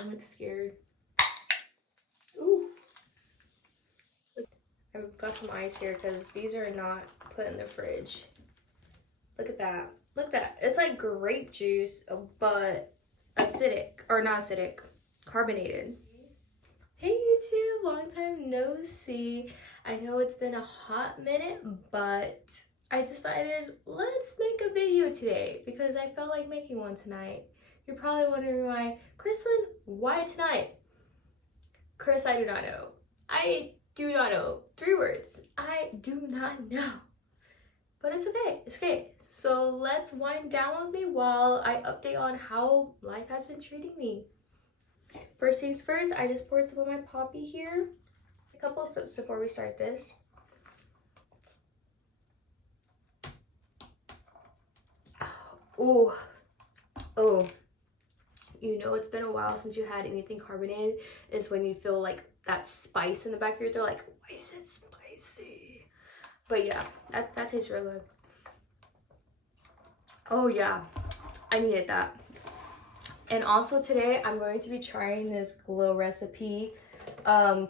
I'm like scared. Ooh. I've got some ice here because these are not put in the fridge. Look at that. Look at that. It's like grape juice, but acidic. Or not acidic. Carbonated. Hey YouTube, long time no see. I know it's been a hot minute, but I decided let's make a video today because I felt like making one tonight. You're probably wondering why. Krislyn, why tonight? Kris, I do not know. I do not know. 3 words. I do not know. But it's okay. It's okay. So let's wind down with me while I update on how life has been treating me. First things first, I just poured some of my poppy here. A couple of sips before we start this. Oh, oh. You know it's been a while since you had anything carbonated is when you feel like that spice in the back of your throat, like, why is it spicy? But yeah, that tastes real good. Oh yeah, I needed that. And also today I'm going to be trying this glow recipe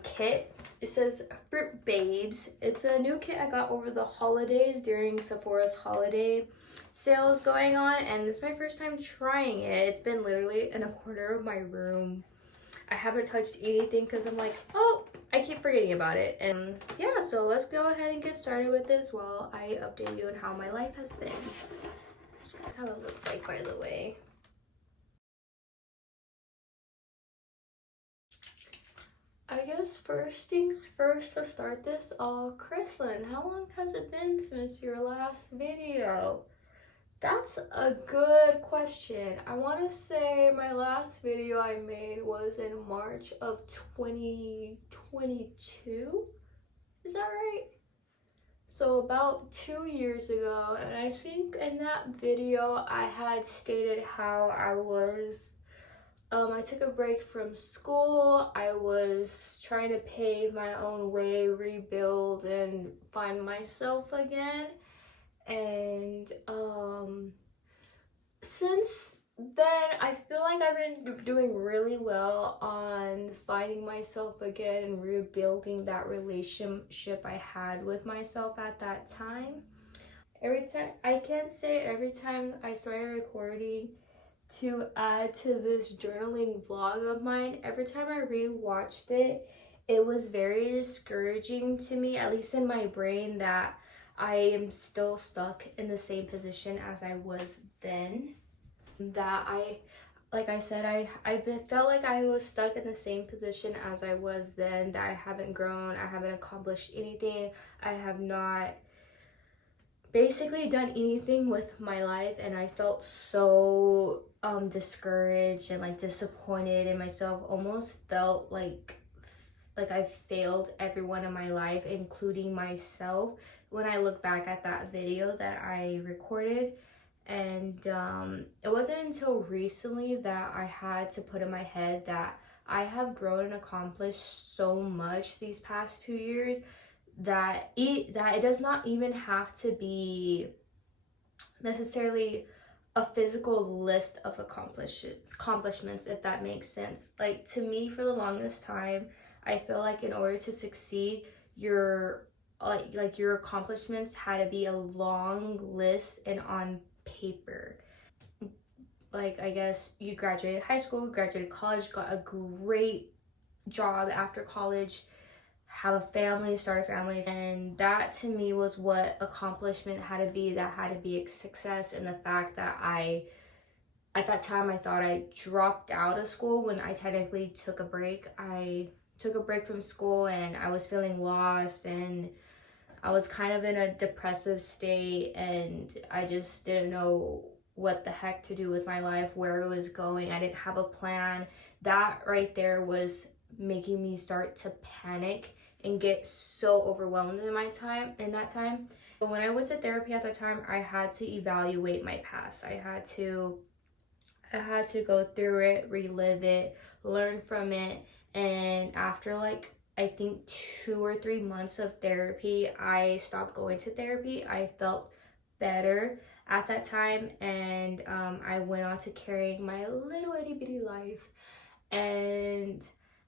kit. It says Fruit Babes. It's a new kit I got over the holidays during Sephora's holiday sales going on, and this is my first time trying it. It's been literally in a corner of my room. I haven't touched anything because I'm like, oh, I keep forgetting about it. And yeah, so let's go ahead and get started with this while I update you on how my life has been. That's how it looks like, by the way. I guess first things first to start this, Krislyn, how long has it been since your last video? That's a good question. I want to say my last video I made was in March of 2022. Is that right? So about 2 years ago, and I think in that video I had stated how I took a break from school. I was trying to pave my own way, rebuild, and find myself again. And since then, I feel like I've been doing really well on finding myself again and rebuilding that relationship I had with myself at that time. Every time I started recording to add to this journaling vlog of mine, every time I rewatched it, it was very discouraging to me, at least in my brain, that I am still stuck in the same position as I was then. That like I said, I felt like I was stuck in the same position as I was then, that I haven't grown, I haven't accomplished anything, I have not basically done anything with my life, and I felt so discouraged and like disappointed in myself. Almost felt like I failed everyone in my life, including myself, when I look back at that video that I recorded. And it wasn't until recently that I had to put in my head that I have grown and accomplished so much these past 2 years that it does not even have to be necessarily a physical list of accomplishments, if that makes sense. Like, to me, for the longest time, I feel like in order to succeed, your accomplishments had to be a long list and on paper. Like, I guess you graduated high school, graduated college, got a great job after college, have a family, start a family, and that to me was what accomplishment had to be. That had to be a success. And the fact that at that time, I thought I dropped out of school when I technically took a break. I took a break from school and I was feeling lost, and I was kind of in a depressive state, and I just didn't know what the heck to do with my life, where it was going. I didn't have a plan. That right there was making me start to panic and get so overwhelmed in that time. But when I went to therapy at the time, I had to evaluate my past. I had to go through it, relive it, learn from it. And after like, I think 2 or 3 months of therapy, I stopped going to therapy. I felt better at that time, and I went on to carrying my little itty bitty life. And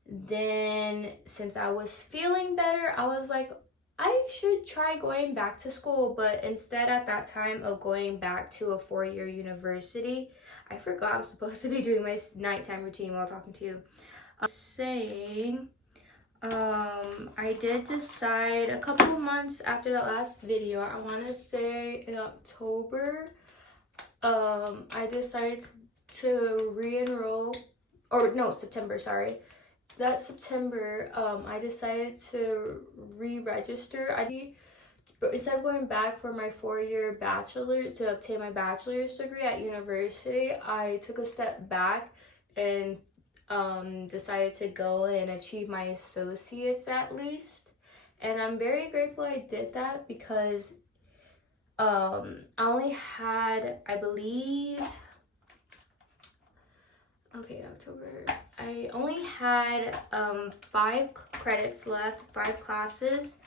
then since I was feeling better, I was like, I should try going back to school. But instead, at that time of going back to a 4-year university, I forgot I'm supposed to be doing my nighttime routine while talking to you. Saying, I did decide a couple months after that last video, I want to say in October, I decided to re-enroll, or no, September, sorry. That September, I decided to re-register. Instead of going back for my 4-year bachelor to obtain my bachelor's degree at university, I took a step back and decided to go and achieve my associates at least. And I'm very grateful I did that because I only had, I believe, October. I only had 5 credits left, 5 classes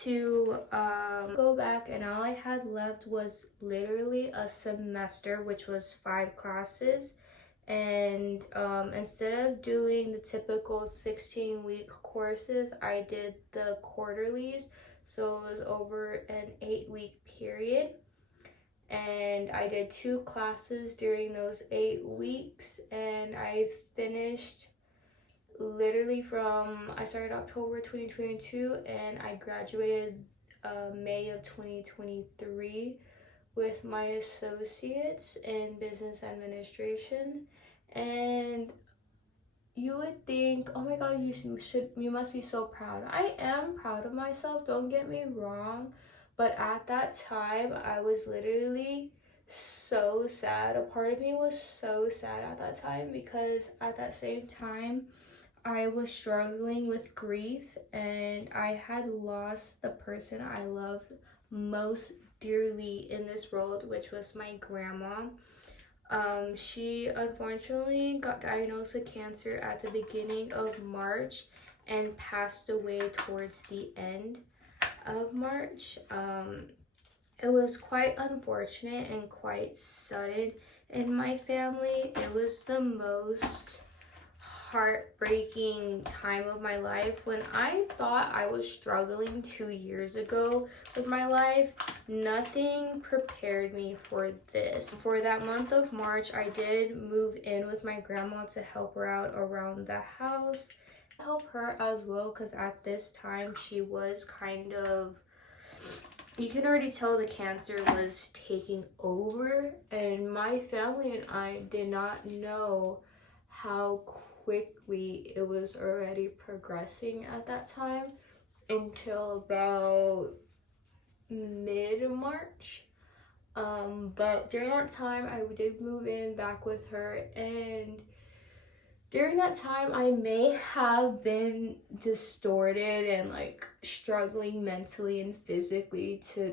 to go back, and all I had left was literally a semester, which was 5 classes. And instead of doing the typical 16-week courses, I did the quarterlies, so it was over an 8-week period. And I did 2 classes during those 8 weeks, and I finished literally I started October 2022 and I graduated May of 2023 with my associates in business administration. And you would think, oh my god, you must be so proud. I am proud of myself, don't get me wrong, but at that time I was literally so sad. A part of me was so sad at that time because at that same time I was struggling with grief, and I had lost the person I loved most dearly in this world, which was my grandma. She unfortunately got diagnosed with cancer at the beginning of March and passed away towards the end of March. It was quite unfortunate and quite sudden in my family. It was the most heartbreaking time of my life. When I thought I was struggling 2 years ago with my life, nothing prepared me for this. For that month of March, I did move in with my grandma to help her out around the house. Help her as well, because at this time she was kind of, you can already tell the cancer was taking over, and my family and I did not know how quickly it was already progressing at that time until about mid-March. But during that time I did move in back with her, and during that time I may have been distorted and like struggling mentally and physically to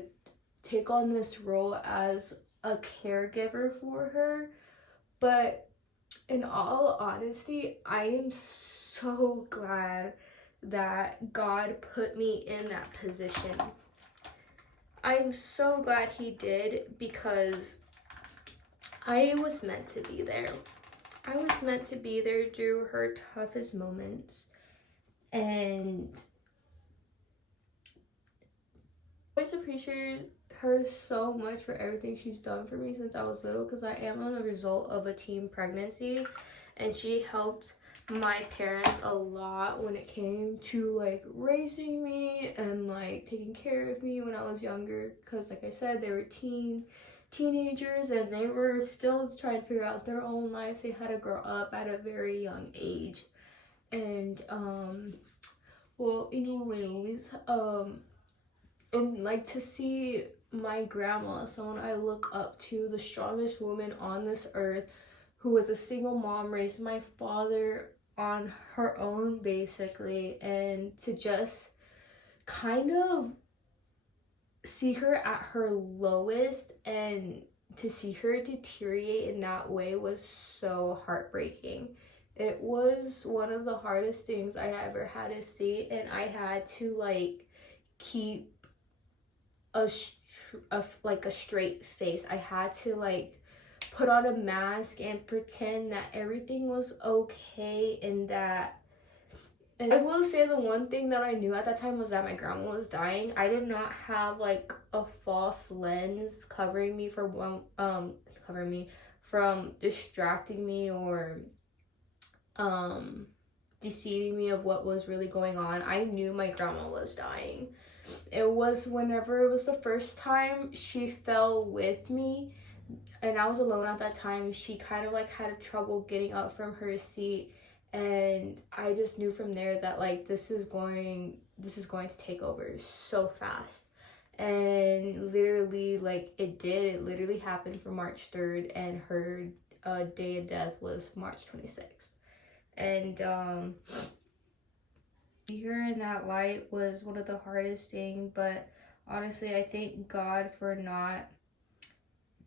take on this role as a caregiver for her. But in all honesty, I am so glad that God put me in that position. I'm so glad He did, because I was meant to be there. I was meant to be there through her toughest moments. And I always appreciate her so much for everything she's done for me since I was little, because I am a result of a teen pregnancy, and she helped my parents a lot when it came to like raising me and like taking care of me when I was younger, because like I said, they were teenagers and they were still trying to figure out their own lives. They had to grow up at a very young age. And well, anyways, and like to see my grandma, someone I look up to, the strongest woman on this earth, who was a single mom, raised my father on her own basically, and to just kind of see her at her lowest and to see her deteriorate in that way was so heartbreaking. It was one of the hardest things I ever had to see, and I had to like keep a straight face. I had to like put on a mask and pretend that everything was okay, and that, and I will say the one thing that I knew at that time was that my grandma was dying. I did not have like a false lens covering me covering me from distracting me or deceiving me of what was really going on. I knew my grandma was dying. It was whenever it was the first time she fell with me, and I was alone at that time. She kind of like had trouble getting up from her seat, and I just knew from there that like this is going to take over so fast. And literally, like, it literally happened for March 3rd, and her day of death was March 26th. And hearing that light was one of the hardest things, but honestly, I thank God for not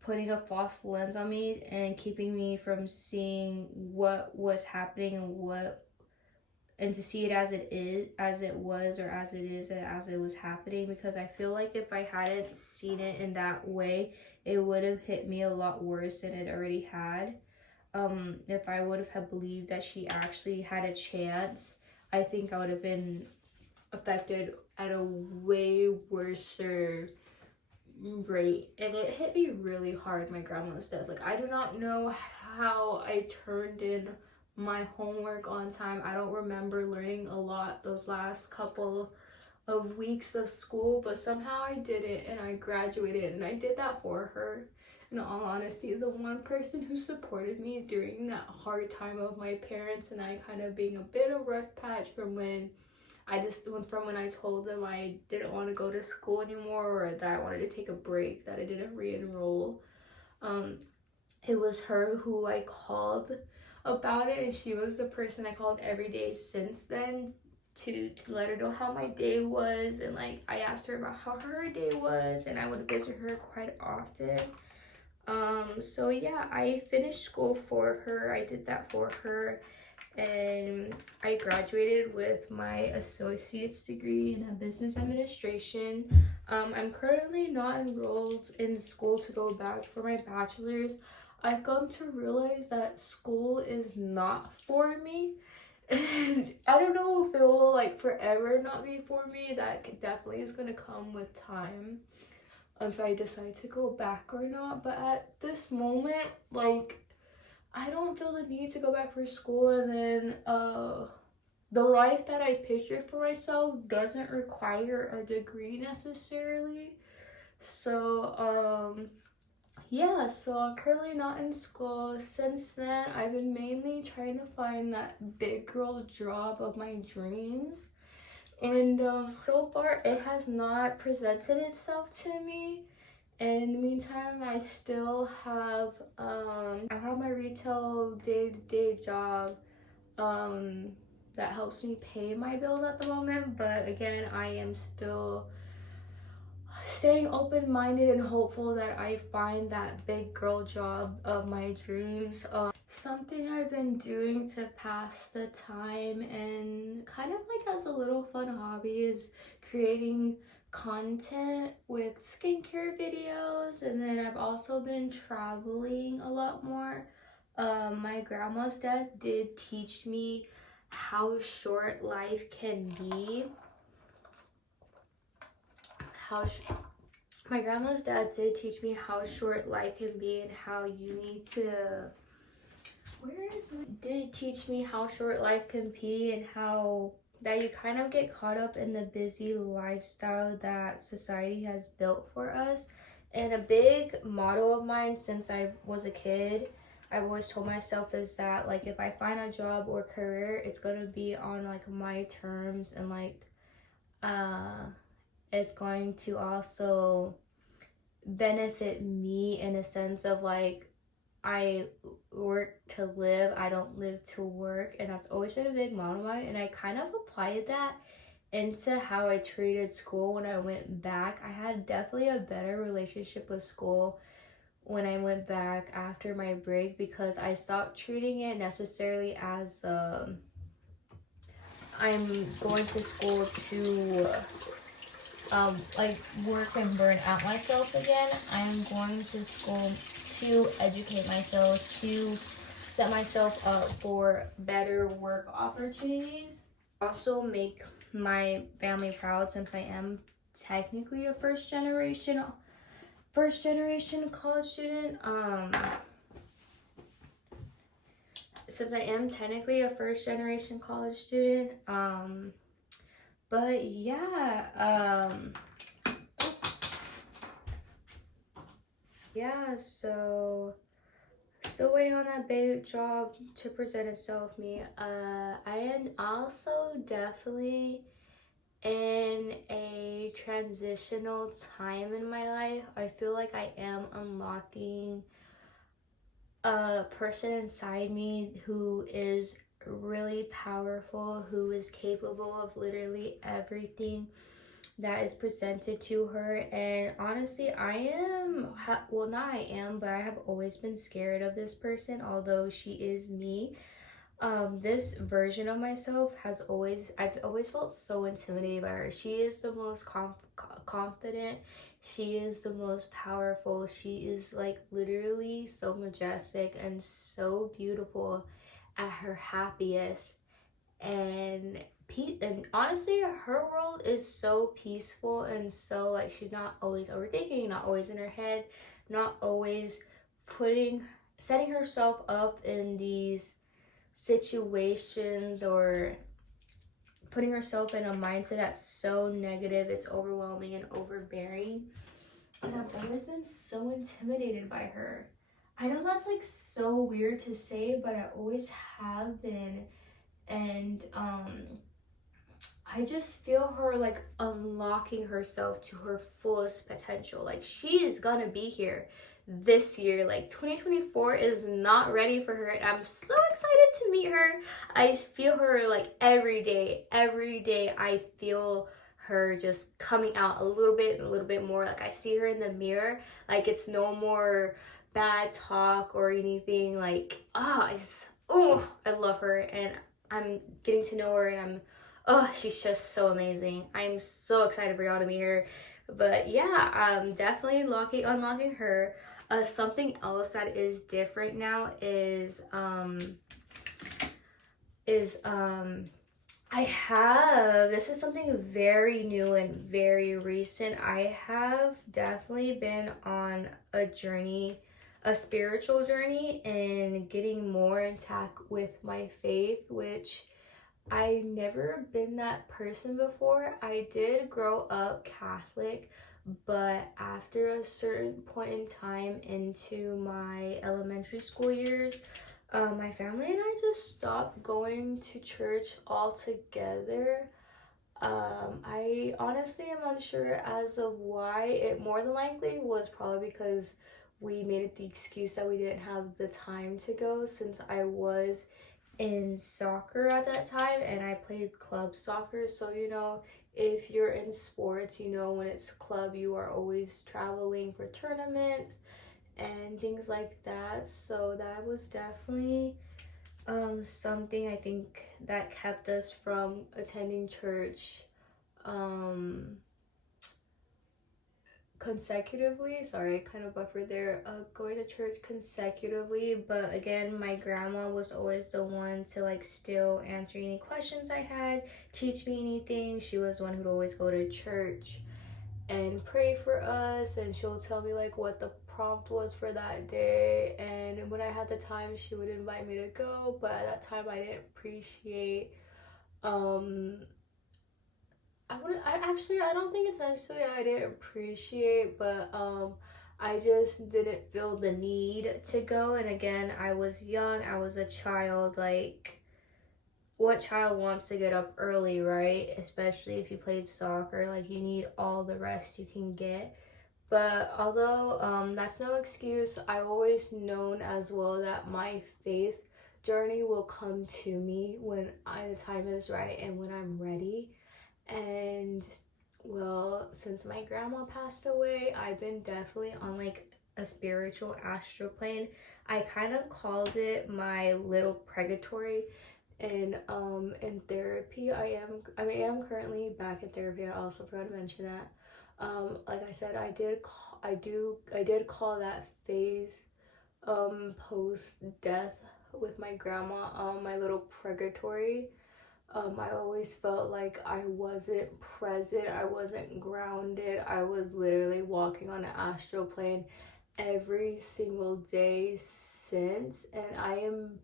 putting a false lens on me and keeping me from seeing what was happening and to see it as it is, as it was, or as it is, and as it was happening. Because I feel like if I hadn't seen it in that way, it would have hit me a lot worse than it already had. If I would have believed that she actually had a chance, I think I would have been affected at a way worse rate. And it hit me really hard, my grandma's death. Like, I do not know how I turned in my homework on time. I don't remember learning a lot those last couple of weeks of school, but somehow I did it and I graduated, and I did that for her. In all honesty, the one person who supported me during that hard time of my parents and I kind of being a bit of rough patch from when I told them I didn't want to go to school anymore, or that I wanted to take a break, that I didn't re-enroll. It was her who I called about it, and she was the person I called every day since then to let her know how my day was. And like, I asked her about how her day was, and I would visit her quite often. So yeah, I finished school for her. I did that for her, and I graduated with my associate's degree in business administration. I'm currently not enrolled in school to go back for my bachelor's. I've come to realize that school is not for me, and I don't know if it will like forever not be for me. That definitely is going to come with time, if I decide to go back or not. But at this moment, like, I don't feel the need to go back for school. And then the life that I pictured for myself doesn't require a degree necessarily. So yeah, so I'm currently not in school. Since then, I've been mainly trying to find that big girl job of my dreams. And so far, it has not presented itself to me. In the meantime, I still have I have my retail day-to-day job that helps me pay my bills at the moment. But again, I am still staying open-minded and hopeful that I find that big girl job of my dreams. Something I've been doing to pass the time and kind of like as a little fun hobby is creating content with skincare videos. And then I've also been traveling a lot more. My grandma's death did teach me how short life can be. My grandma's death did teach me how short life can be, and how you need to, did teach me how short life can be, and how that you kind of get caught up in the busy lifestyle that society has built for us. And a big motto of mine since I was a kid, I've always told myself, is that like, if I find a job or career, it's gonna be on like my terms, and like it's going to also benefit me in a sense of like, I work to live, I don't live to work. And that's always been a big motto of mine, and I kind of applied that into how I treated school when I went back. I had definitely a better relationship with school when I went back after my break, because I stopped treating it necessarily as I'm going to school to like work and burn out myself again. I'm going to school to educate myself, to set myself up for better work opportunities. Also make my family proud, since I am technically a first generation college student. Since I am technically a first generation college student. But yeah, so still waiting on that big job to present itself me. I am also definitely in a transitional time in my life. I feel like I am unlocking a person inside me who is really powerful, who is capable of literally everything that is presented to her. And honestly, but I have always been scared of this person, although she is me. This version of myself I've always felt so intimidated by her. She is the most confident, she is the most powerful, she is like literally so majestic and so beautiful at her happiest. And honestly, her world is so peaceful, and so like she's not always overthinking, not always in her head, not always setting herself up in these situations, or putting herself in a mindset that's so negative, it's overwhelming and overbearing. And I've always been so intimidated by her. I know that's like so weird to say, but I always have been. And I just feel her like unlocking herself to her fullest potential. Like she is gonna be here this year. Like 2024 is not ready for her, and I'm so excited to meet her. I feel her like every day. Every day I feel her just coming out a little bit more. Like I see her in the mirror. Like it's no more bad talk or anything. Like I love her, and I'm getting to know her, and she's just so amazing. I'm so excited for y'all to meet her. But yeah, definitely unlocking her. Something else that is different now is this is something very new and very recent. I have definitely been on a journey, a spiritual journey, and getting more intact with my faith, which I never been that person before. I did grow up Catholic, but after a certain point in time into my elementary school years, my family and I just stopped going to church altogether. I honestly am unsure as of why. It more than likely was probably because we made it the excuse that we didn't have the time to go, since I was in soccer at that time and I played club soccer. So if you're in sports, when it's club, you are always traveling for tournaments and things like that. So that was definitely something I think that kept us from attending church consecutively. Sorry, I kind of buffered there. Going to church consecutively, but again, my grandma was always the one to like still answer any questions I had, teach me anything. She was the one who'd always go to church and pray for us, and she'll tell me like what the prompt was for that day, and when I had the time she would invite me to go. But at that time I didn't appreciate I don't think it's necessarily I didn't appreciate, but I just didn't feel the need to go. And again, I was young, I was a child. Like, what child wants to get up early, right? Especially if you played soccer, like you need all the rest you can get. But although that's no excuse, I've always known as well that my faith journey will come to me when the time is right and when I'm ready. And well, since my grandma passed away, I've been definitely on like a spiritual astral plane. I kind of called it my little purgatory. And in therapy, I am currently back in therapy. I also forgot to mention that. Like I said, I did call that phase post death with my grandma, my little purgatory. I always felt like I wasn't present, I wasn't grounded. I was literally walking on an astral plane every single day since, and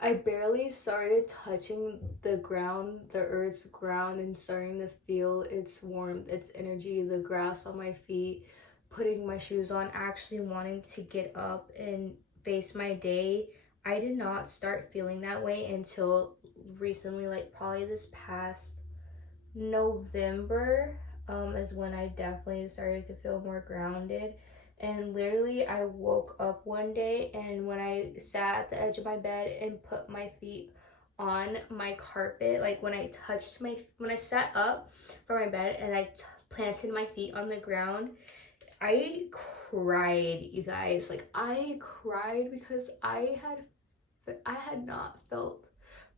I barely started touching the ground, the earth's ground, and starting to feel its warmth, its energy, the grass on my feet, putting my shoes on, actually wanting to get up and face my day. I did not start feeling that way until recently, like probably this past November, is when I definitely started to feel more grounded. And literally, I woke up one day, and when I sat at the edge of my bed and put my feet on my carpet, like when I sat up from my bed and planted my feet on the ground, I cried, you guys. Like, I cried because I had not felt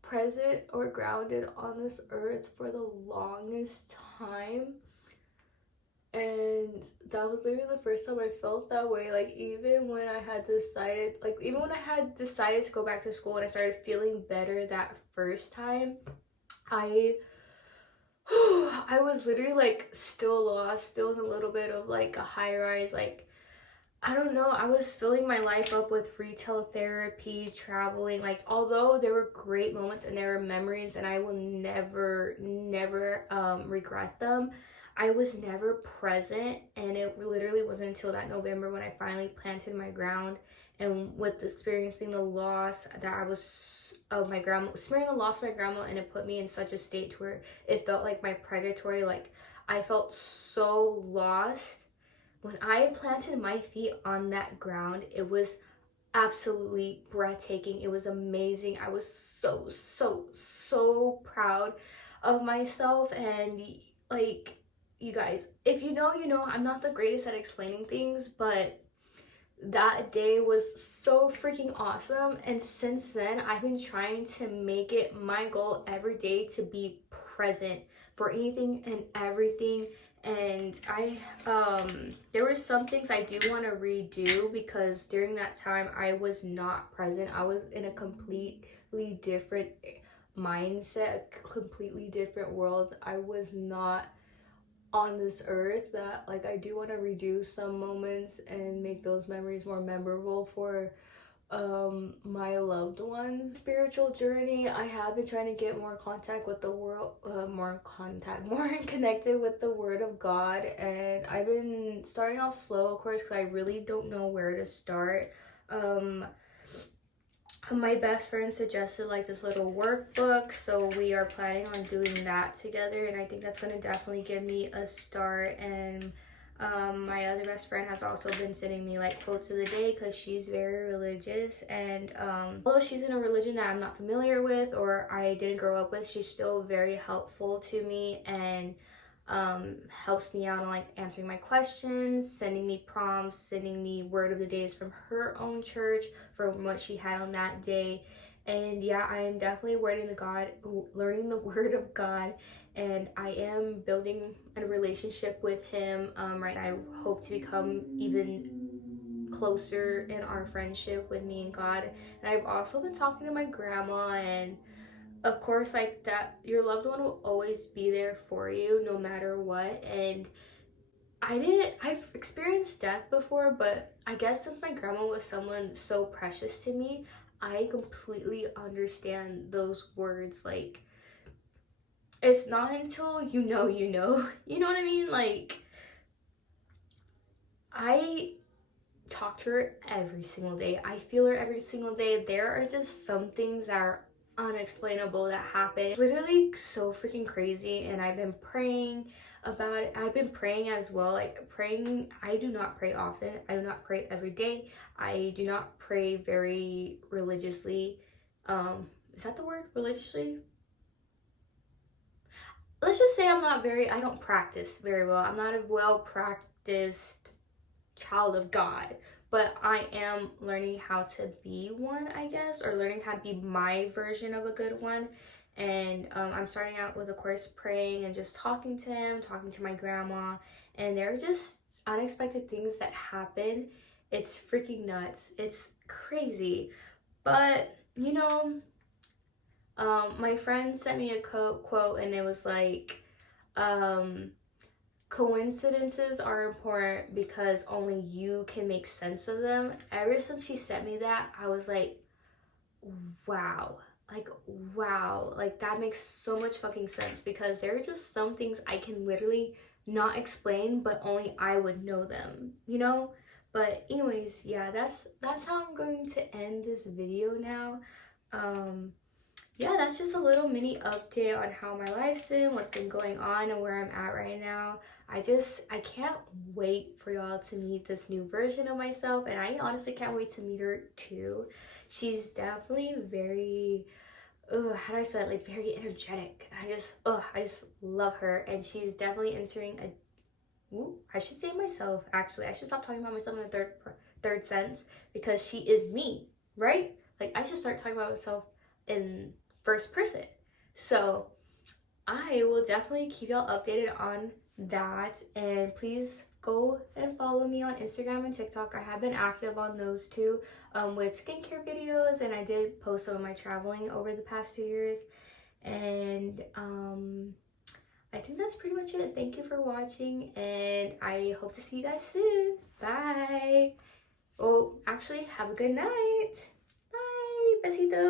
present or grounded on this earth for the longest time. And that was literally the first time I felt that way. Like, even when I had decided to go back to school and I started feeling better that first time, I I was literally like still lost, still in a little bit of like a high rise, like I don't know, I was filling my life up with retail therapy, traveling, like although there were great moments and there were memories and I will never regret them, I was never present. And it literally wasn't until that November when I finally planted my ground, and with experiencing the loss that I was of my grandma, experiencing the loss of my grandma, and it put me in such a state to where it felt like my purgatory. Like, I felt so lost. When I planted my feet on that ground, it was absolutely breathtaking. It was amazing. I was so proud of myself. And like, you guys, if you know, you know, I'm not the greatest at explaining things, but that day was so freaking awesome. And since then, I've been trying to make it my goal every day to be present for anything and everything. And there were some things I do want to redo, because during that time I was not present. I was in a completely different mindset, a completely different world. I was not on this earth. That, like, I do want to redo some moments and make those memories more memorable for my loved ones. Spiritual journey, I have been trying to get more contact with the world, more connected with the word of God. And I've been starting off slow, of course, because I really don't know where to start. My best friend suggested like this little workbook, so we are planning on doing that together, and I think that's going to definitely give me a start. And my other best friend has also been sending me like quotes of the day, because she's very religious, and although she's in a religion that I'm not familiar with or I didn't grow up with, she's still very helpful to me, and helps me out on like answering my questions, sending me prompts, sending me word of the days from her own church, from what she had on that day. And yeah, I am definitely learning the word of God, and I am building a relationship with him. Right, I hope to become even closer in our friendship with me and God. And I've also been talking to my grandma, and of course, like, that your loved one will always be there for you no matter what. And I've experienced death before, but I guess since my grandma was someone so precious to me, I completely understand those words. Like, it's not until you know, you know, you know what I mean? Like, I talk to her every single day. I feel her every single day. There are just some things that are unexplainable that happen. It's literally so freaking crazy, and I've been praying about it. I've been praying as well. Like, praying, I do not pray often. I do not pray every day. I do not pray very religiously. Is that the word? Religiously? Let's just say I don't practice very well. I'm not a well practiced child of God, but I am learning how to be one, I guess, or learning how to be my version of a good one. And I'm starting out with, of course, praying and just talking to him, talking to my grandma, and there are just unexpected things that happen. It's freaking nuts. It's crazy. But, you know, my friend sent me a quote and it was like, coincidences are important because only you can make sense of them. Ever since she sent me that, I was like, wow. Like, wow. Like, that makes so much fucking sense because there are just some things I can literally not explain, but only I would know them, you know? But anyways, yeah, that's how I'm going to end this video now. Yeah, that's just a little mini update on how my life's been, what's been going on, and where I'm at right now. I can't wait for y'all to meet this new version of myself, and I honestly can't wait to meet her too. She's definitely very, how do I say it? Like, very energetic. I just love her, and she's definitely entering I should say myself, actually. I should stop talking about myself in the third sense because she is me, right? Like, I should start talking about myself in first person. So I will definitely keep y'all updated on that, and please go and follow me on Instagram and TikTok. I have been active on those two with skincare videos, and I did post some of my traveling over the past 2 years. And I think that's pretty much it. Thank you for watching, and I hope to see you guys soon. Bye. Oh, actually, have a good night. Bye. Besitos.